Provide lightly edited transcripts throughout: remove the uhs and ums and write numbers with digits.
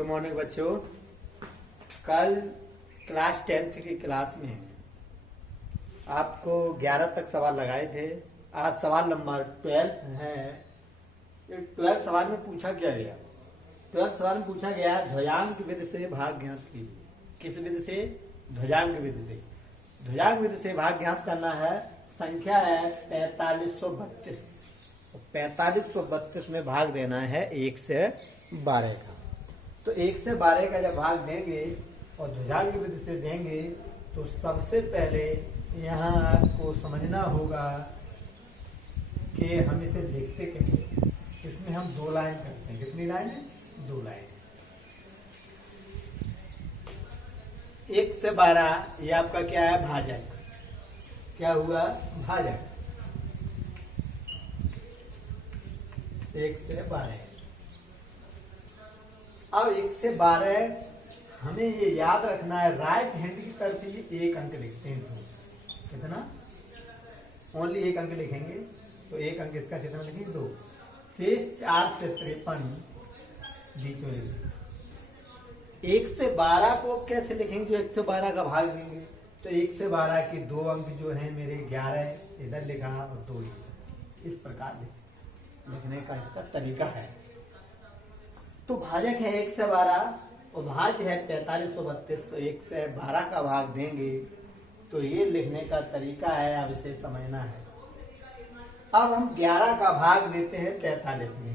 Good morning बच्चों। कल class 10th की क्लास में आपको 11 तक सवाल लगाए थे। आज सवाल नंबर 12 है। 12 सवाल में पूछा क्या गया? 12 सवाल में पूछा गया ध्वजांक विधि से भाग ज्ञात कीजिए। किस विधि से? ध्वजांक विधि से। ध्वजांक विधि से भाग ज्ञात करना है। संख्या है 4532। 4532 में भाग देना है 1 से 12 का। तो 1 से 12 का जब भाग देंगे और ध्वजांक विधि से देंगे तो सबसे पहले यहाँ आपको समझना होगा कि हम इसे देखते कैसे। इसमें हम 2 लाइन करते हैं। कितनी लाइन है? 2 लाइन। 1 से 12 ये आपका क्या है? भाजक। क्या हुआ? भाजक। 1 से 12। अब 1 से 12 हमें ये याद रखना है, राइट हैंड की तरफ ये 1 अंक लिखते हैं। तो कितना? ओनली 1 अंक लिखेंगे। तो 1 अंक इसका कितना लिखेंगे? 2। शेष 4 से 53 बीच में लिखेंगे। 1 से 12 को कैसे लिखेंगे? जो 1 से 12 का भाग देंगे तो 1 से 12 के 2 अंक जो है मेरे 11 इधर लिखा और 2 इस प्रकार लिखने का इसका तरीका है। तो भाजक है 1 से 12 और भाज्य है 4532। तो 1 से 12 का भाग देंगे तो ये लिखने का तरीका है। अब इसे समझना है। अब हम 11 का भाग देते हैं 45 में।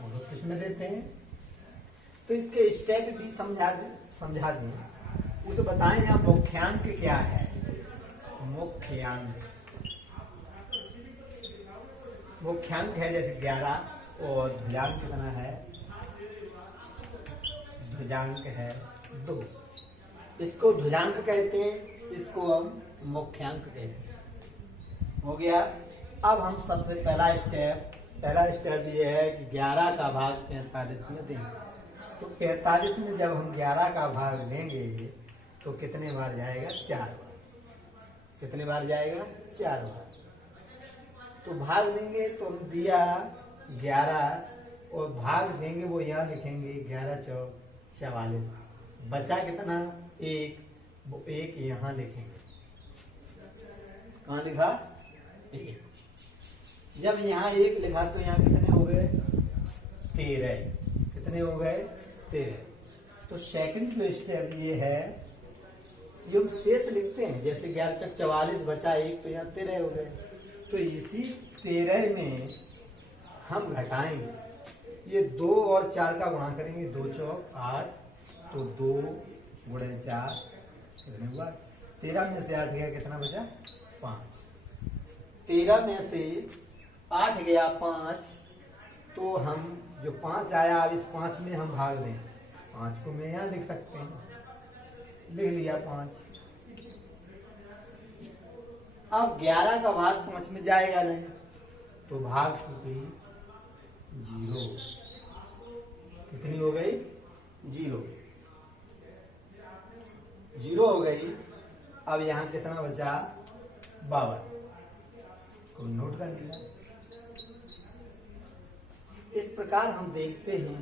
बोलो किस में देते हैं? तो इसके स्टेप भी समझा दें। वो तो बताएं यहाँ मुख्यांक क्या है। मुख्यांक है जैसे 11 और ध्वजांक कितना है? ध्वजांक है 2। इसको ध्वजांक कहते हैं, इसको हम मुख्यांक कहते हैं। हो गया। अब हम सबसे पहला स्टेप ये है कि 11 का भाग 45 में देंगे। तो 45 में जब हम 11 का भाग देंगे तो कितने बार जाएगा? 4 बार। कितने बार जाएगा? 4 बार। तो भाग देंगे तो हम दिया 11 और भाग देंगे वो यहाँ लिखेंगे 11 चौक 44। बचा कितना? 1। वो 1 यहाँ लिखेंगे। कहाँ लिखा? 1। जब यहाँ 1 लिखा तो यहाँ कितने हो गए? 13। कितने हो गए? 13। तो सेकंड जो स्टेप ये है, ये हम शेष लिखते हैं। जैसे 11 चौक 44 बचा 1 तो यहाँ 13 हो गए। तो इसी 13 में हम घटाएंगे। ये 2 और 4 का गुणा करेंगे। 2 चौक 8 तो 2 गुणे 4 कितने हुआ? 13 में से 8 गया, कितना बचा? 5। 13 में से 8 गया 5। तो हम जो 5 आया, अब इस 5 में हम भाग दें। 5 को मैं यहाँ लिख सकते हैं। लिख लिया 5। अब 11 का भाग 5 में जाएगा नहीं तो भाग छूटी 0। कितनी हो गई? 0 हो गई। अब यहाँ कितना बचा? 52 को नोट कर लिया। इस प्रकार हम देखते हैं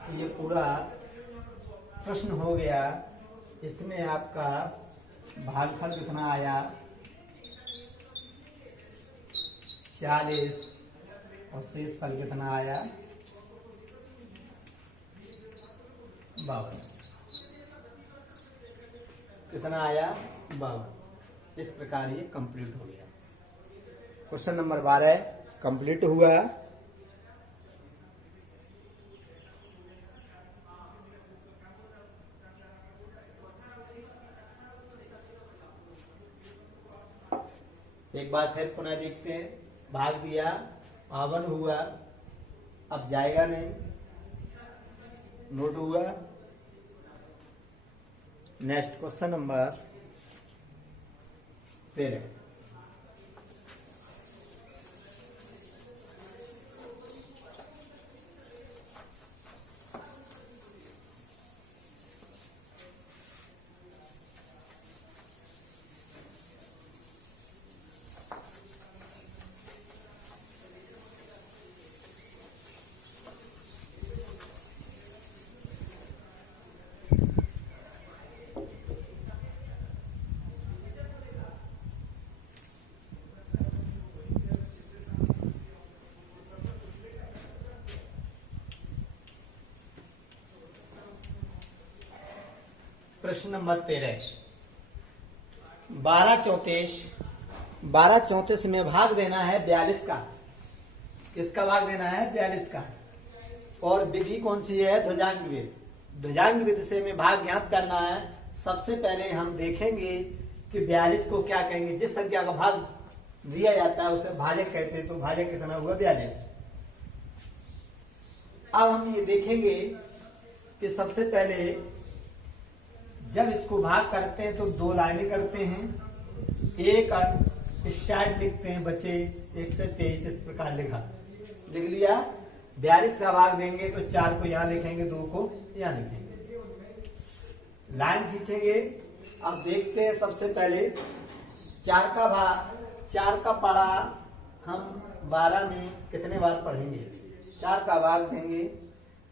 कि ये पूरा प्रश्न हो गया। इसमें आपका भागफल कितना आया? 40 और शेष फल कितना आया? 52। कितना आया? 52। इस प्रकार ये कंप्लीट हो गया। क्वेश्चन नंबर 12 कंप्लीट हुआ। एक बार फिर पुनः देखते हैं। भाग दिया, 52 हुआ। अब जाएगा नहीं, नोट हुआ। Next question number 13। प्रश्न नंबर 13। 12 34 में भाग देना है 42 का। किसका भाग देना है? 42 का। और विधि कौन सी है? ध्वजांक विधि। ध्वजांक विधि से में भाग ज्ञात करना है। सबसे पहले हम देखेंगे कि 42 को क्या कहेंगे। जिस संख्या का भाग दिया जाता है उसे भाजक कहते हैं। तो भाजक कितना हुआ? 42। अब हम ये देखेंगे कि सबसे पहले जब इसको भाग करते हैं तो 2 लाइनें करते हैं। एक अंक स्टार्ट लिखते हैं बच्चे 1 से 23 इस प्रकार लिख लिया। 42 का भाग देंगे तो 4 को यहाँ लिखेंगे, 2 को यहाँ लिखेंगे, लाइन खींचेंगे। अब देखते हैं सबसे पहले 4 का भाग, 4 का पढ़ा हम 12 में कितने बार पढ़ेंगे। 4 का भाग देंगे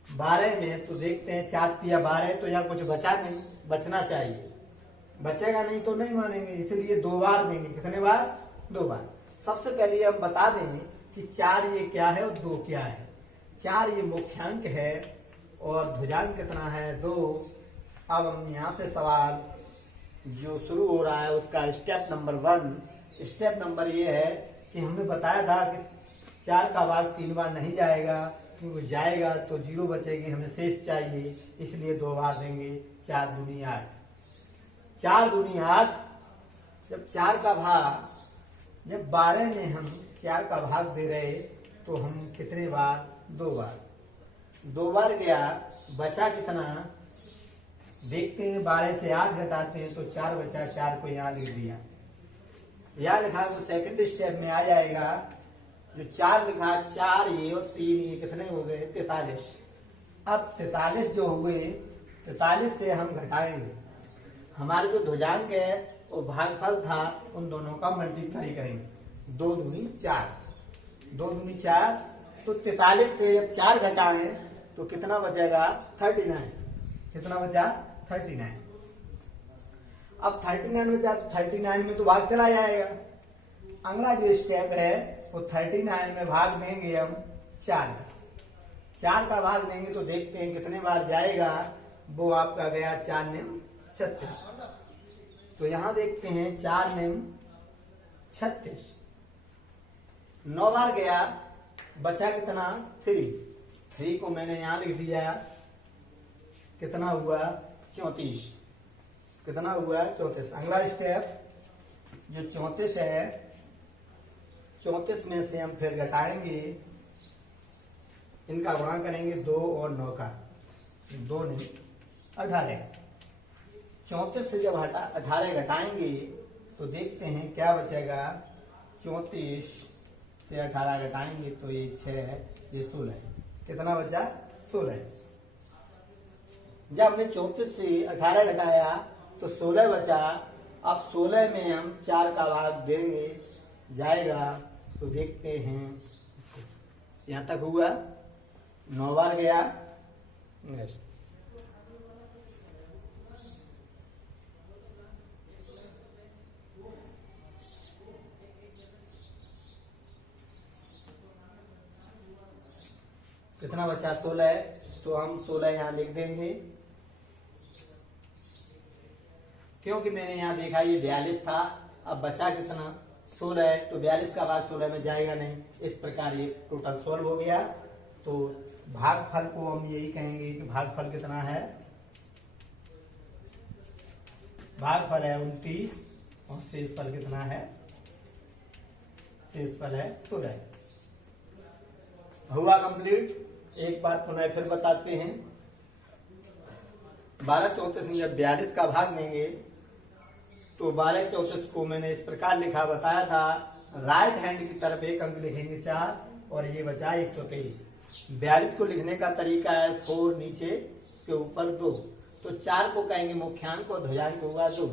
12 में तो देखते हैं 4 तिया 12, तो यहाँ कुछ बचा नहीं, बचना चाहिए। बचेगा नहीं तो नहीं मानेंगे, इसलिए 2 बार देंगे। कितने बार? 2 बार। सबसे पहले हम बता दें कि 4 ये क्या है और 2 क्या है। 4 ये मुख्यांक है और ध्वजांक कितना है? 2। अब हम यहाँ से सवाल जो शुरू हो रहा है उसका स्टेप नंबर 1। स्टेप नंबर ये है कि हमने बताया था कि 4 का भाग 3 बार नहीं जाएगा, क्योंकि जाएगा तो 0 बचेगी, हमें शेष चाहिए, इसलिए 2 बार देंगे। 4 दूनी 8। 4 दूनी 8। जब 4 का भाग, जब 12 में हम 4 का भाग दे रहे तो हम कितने बार? 2 बार। 2 बार गया, बचा कितना? देखते हैं 12 से 8 घटाते हैं तो 4 बचा। 4 को यहाँ लिख दिया, यहाँ लिखा तो सेकंड स्टेप में आ जाएगा। जो 4 लिखा, 4 ये और 3 ये कितने हो गए? 43। अब 43 जो हुए, 43 से हम घटाएंगे। हमारे जो ध्वजांक है वो भागफल था, उन दोनों का मल्टीप्लाई करेंगे। 2 दूनी 4, 2 दूनी 4। तो 43 से अब 4 घटाएं तो कितना बचेगा? 39। कितना बचा? 39। अब 39 बचा, 39 में तो भाग चला जाएगा। अगला जो स्टेप है वो 39 में भाग देंगे हम 4। 4 का भाग देंगे तो देखते हैं कितने बार जाएगा। वो आपका गया 4 निम 36। तो यहाँ देखते हैं 4 निम 36। 9 बार गया, बचा कितना? 3। 3 को मैंने यहाँ लिख दिया। कितना हुआ? 34। कितना हुआ? 34। अगला स्टेप जो 34 है, 34 में से हम फिर घटाएंगे, इनका गुणा करेंगे 2 और 9 का। 2 ने 18। 34 से जब 18 घटाएंगे तो देखते हैं क्या बचेगा। 34 से 18 घटाएंगे तो ये 6, ये 16। कितना बचा? 16। जब हमने 34 से 18 घटाया तो 16 बचा। अब 16 में हम 4 का भाग देंगे, जाएगा तो देखते हैं यहां तक हुआ। 9 बार गया। नेक्स्ट कितना बचा? 16। तो हम 16 यहां लिख देंगे, क्योंकि मैंने यहाँ देखा ये 42 था। अब बचा कितना? 16 है, तो 42 का भाग 16 में जाएगा नहीं। इस प्रकार ये टोटल सोल्व हो गया। तो भागफल को हम यही कहेंगे कि भागफल कितना है? भागफल है 29 और शेषफल कितना है? शेषफल है 16। हुआ कंप्लीट। एक बार पुनः फिर बताते हैं। 12 34 में जब 42 का भाग देंगे तो 12 34 को मैंने इस प्रकार लिखा, बताया था। राइट हैंड की तरफ एक अंक लिखेंगे 4 और ये बचा 1 34। 42 को लिखने का तरीका है 4 नीचे के ऊपर 2। तो 4 को कहेंगे मुख्यांक और ध्वजांक होगा 2।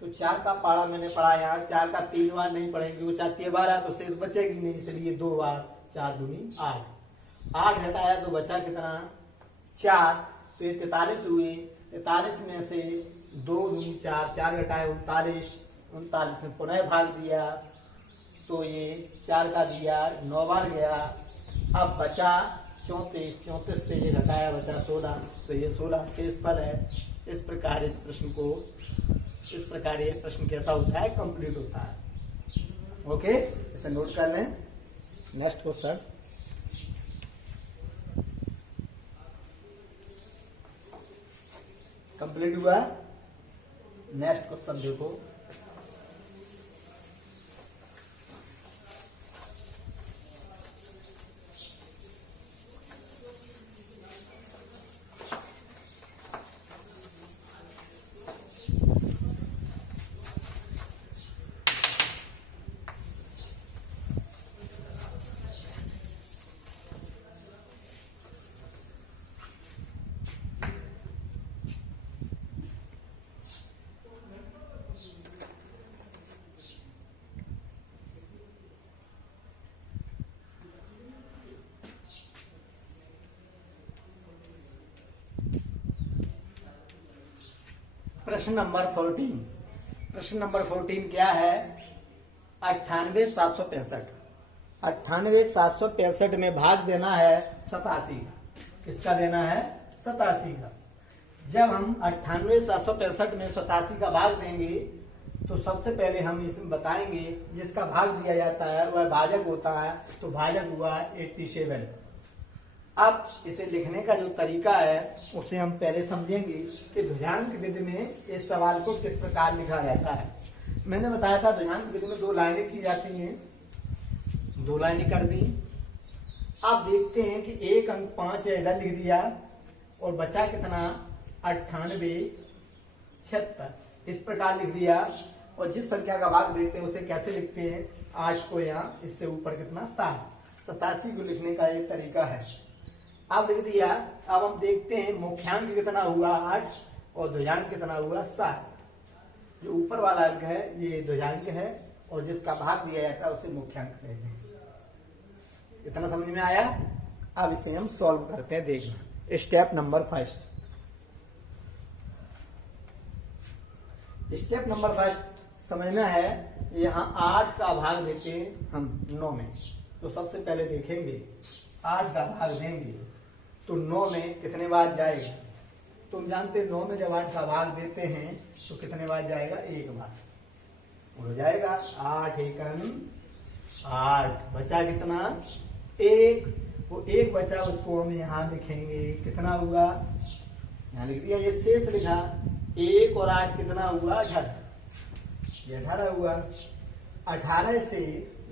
तो 4 का पारा मैंने पढ़ा यहाँ। 4 का 3 बार नहीं पढ़ेंगे, वो 4 3 बार तो शेष बचेगी नहीं, इसलिए 2 बार। 4 दूनी 8। 8 घटाया तो बचा कितना? 4। तो ये 43 हुए। 43 में से 2 दूनी 4, 4 घटाए 39। 39 में पुनः भाग दिया तो ये 4 का दिया, 9 बार गया। अब बचा 34। 34 से ये घटाया, बचा 16। तो ये 16 शेषफल है। इस प्रकार ये प्रश्न कैसा होता है, कंप्लीट होता है। ओके, इसे नोट कर लें। नेक्स्ट क्वेश्चन, कंप्लीट हुआ। नेक्स्ट क्वेश्चन देखो, प्रश्न नंबर 14। प्रश्न नंबर 14 क्या है, 98,765। 98,765 में भाग देना है 87 का। किसका देना है, 87 का। जब हम 98,765 में 87 का भाग देंगे तो सबसे पहले हम इसमें बताएंगे जिसका भाग दिया जाता है वह भाजक होता है, तो भाजक हुआ 87। अब इसे लिखने का जो तरीका है उसे हम पहले समझेंगे कि ध्रुवांक विधि में इस सवाल को किस प्रकार लिखा जाता है। मैंने बताया था ध्रुवांक विधि में 2 लाइनें की जाती हैं, 2 लाइनें कर दी। आप देखते हैं कि 1 अंक 5 इधर लिख दिया और बचा कितना, 98,76 इस प्रकार लिख दिया। और जिस संख्या का भाग देखते हैं उसे कैसे लिखते हैं, 8 को यहाँ इससे ऊपर कितना 7, 87 को लिखने का एक तरीका है। अब लिख दिया। अब हम देखते हैं मुख्यांक कितना हुआ 8 और ध्रुवांक कितना हुआ 7। जो ऊपर वाला अंक है ये ध्रुवांक है और जिसका भाग दिया जाता है उसे मुख्यांक कहते हैं। इतना समझ में आया। अब इसे हम सॉल्व करते हैं, देखना। Step number 1। स्टेप नंबर 1 समझना है। यहाँ 8 का भाग देते हैं हम 9 में, तो सबसे पहले देखेंगे 8 का भाग देंगे तो 9 में कितने बार जाएगा। तुम जानते 9 में जब 8 का भाग देते हैं तो कितने बार जाएगा, 1 बार हो जाएगा। 8 एकम 8, बचा कितना 1। वो 1 बचा उसको हम यहाँ लिखेंगे, कितना हुआ, यहाँ लिख दिया, ये शेष लिखा। 1 और 8 कितना हुआ, 18, ये 18 हुआ। 18 से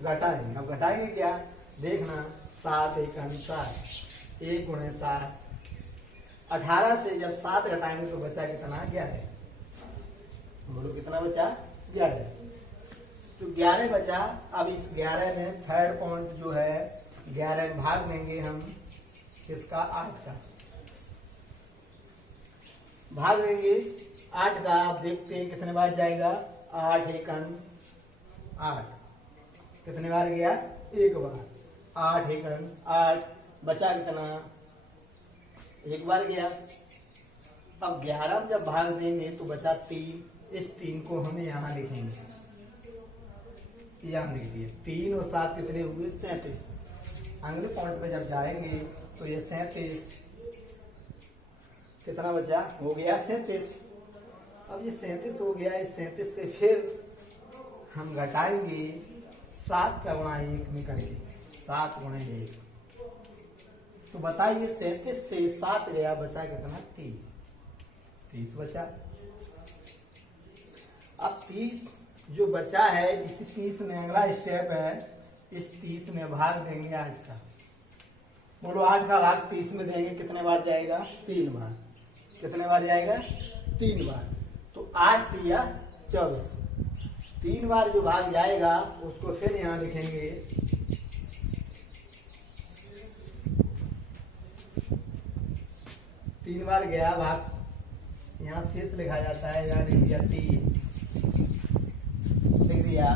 घटाएंगे। अब घटाएंगे क्या, देखना, 7 एकम 7, 1 गुणे 7। 18 से जब 7 घटाएंगे तो बचा कितना, 11। बोलो कितना बचा, 11। तो 11 बचा। अब इस 11 में थर्ड पॉइंट जो है 11 में भाग देंगे हम किसका, 8 का भाग देंगे 8 का। आप देखते हैं कितने बार जाएगा, 8 एकम 8, कितने बार गया, 1 बार। 8 एकम 8, बचा कितना, 1 बार गया। अब 11 में जब भाग देंगे तो बचा 3। इस 3 को हम यहाँ लिखेंगे, यहाँ लिख दिए। 3 और 7 कितने हुए, 37। अगले पॉइंट पे जब जाएंगे तो ये 37, कितना बचा, हो गया 37। अब ये 37 हो गया। इस 37 से फिर हम घटाएंगे 7 का गुणा 1 में करके, 7 गुणे 1। तो बताइए 37 से 7 गया, बचा कितना, 30 बचा। अब 30 जो बचा है, इसी 30 में अगला स्टेप है, इस 30 में भाग देंगे 8 का। बोलो 8 का भाग 30 में देंगे, कितने बार जाएगा, 3 बार। कितने बार जाएगा, 3 बार। तो 8 दिया 24, 3 बार जो भाग जाएगा उसको फिर यहाँ लिखेंगे, तीन बार गया भाग, यहाँ शेष लिखा जाता है, यहाँ लिख दिया 3, लिख दिया।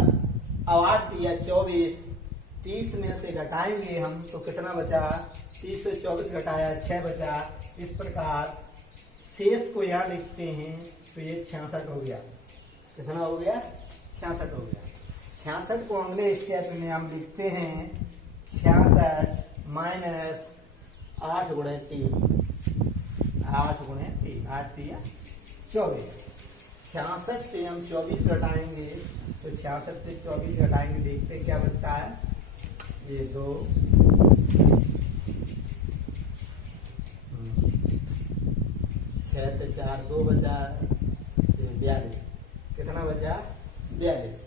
अब 8 दिया 24, 30 में से घटाएंगे हम तो कितना बचा, 30 से 24 घटाया 6 बचा। इस प्रकार शेष को यहाँ लिखते हैं तो ये 66 हो गया। कितना हो गया, 66 हो गया। 66 को अगले स्टेप में हम लिखते हैं 66 माइनस 8 गुणे 3, 8 गुणे 3, 8 दिया 24। 66 से हम 24 घटाएंगे तो 66 से 24 घटाएंगे, देखते क्या बचता है, ये 2, 6 से 4 2 बचा, 42, कितना बचा, 42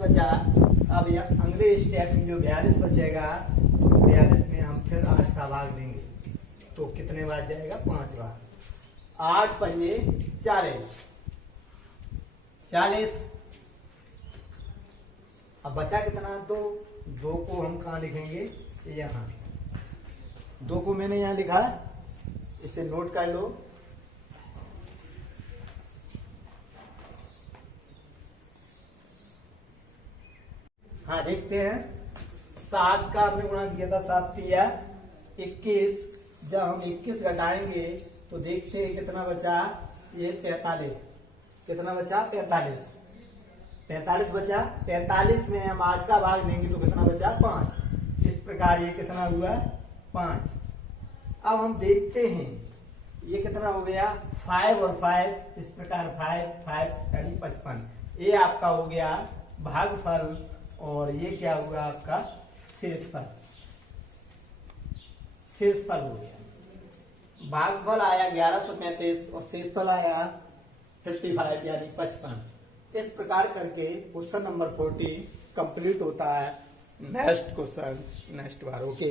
बचा। अब यह अगले स्टेप में जो 42 बचेगा, उस 42 में हम फिर 8 का भाग देंगे, तो कितने बार जाएगा, 5 बार। 8 पंजे 40, 40। अब बचा कितना, तो 2 को हम कहाँ लिखेंगे, यहाँ। 2 को मैंने यहाँ लिखा, इसे नोट कर लो। हाँ देखते हैं, 7 का हमने गुणा किया था, 7 किया 21। जब हम 21 घटाएंगे तो देखते हैं कितना बचा, ये 45, कितना बचा, 45, 45 बचा। 45 में हम 8 का भाग देंगे तो कितना बचा, 5। इस प्रकार ये कितना हुआ, 5। अब हम देखते हैं ये कितना हो गया, 5 और 5, इस प्रकार 5 5 यानी 55। ये आपका हो गया भागफल, और ये क्या हुआ आपका, शेषफल। शेषफल हो गया, भागफल आया 1135 और शेषफल आया 55 यानी 55। इस प्रकार करके क्वेश्चन नंबर 40 कंप्लीट होता है। नेक्स्ट क्वेश्चन नेक्स्ट बार, ओके।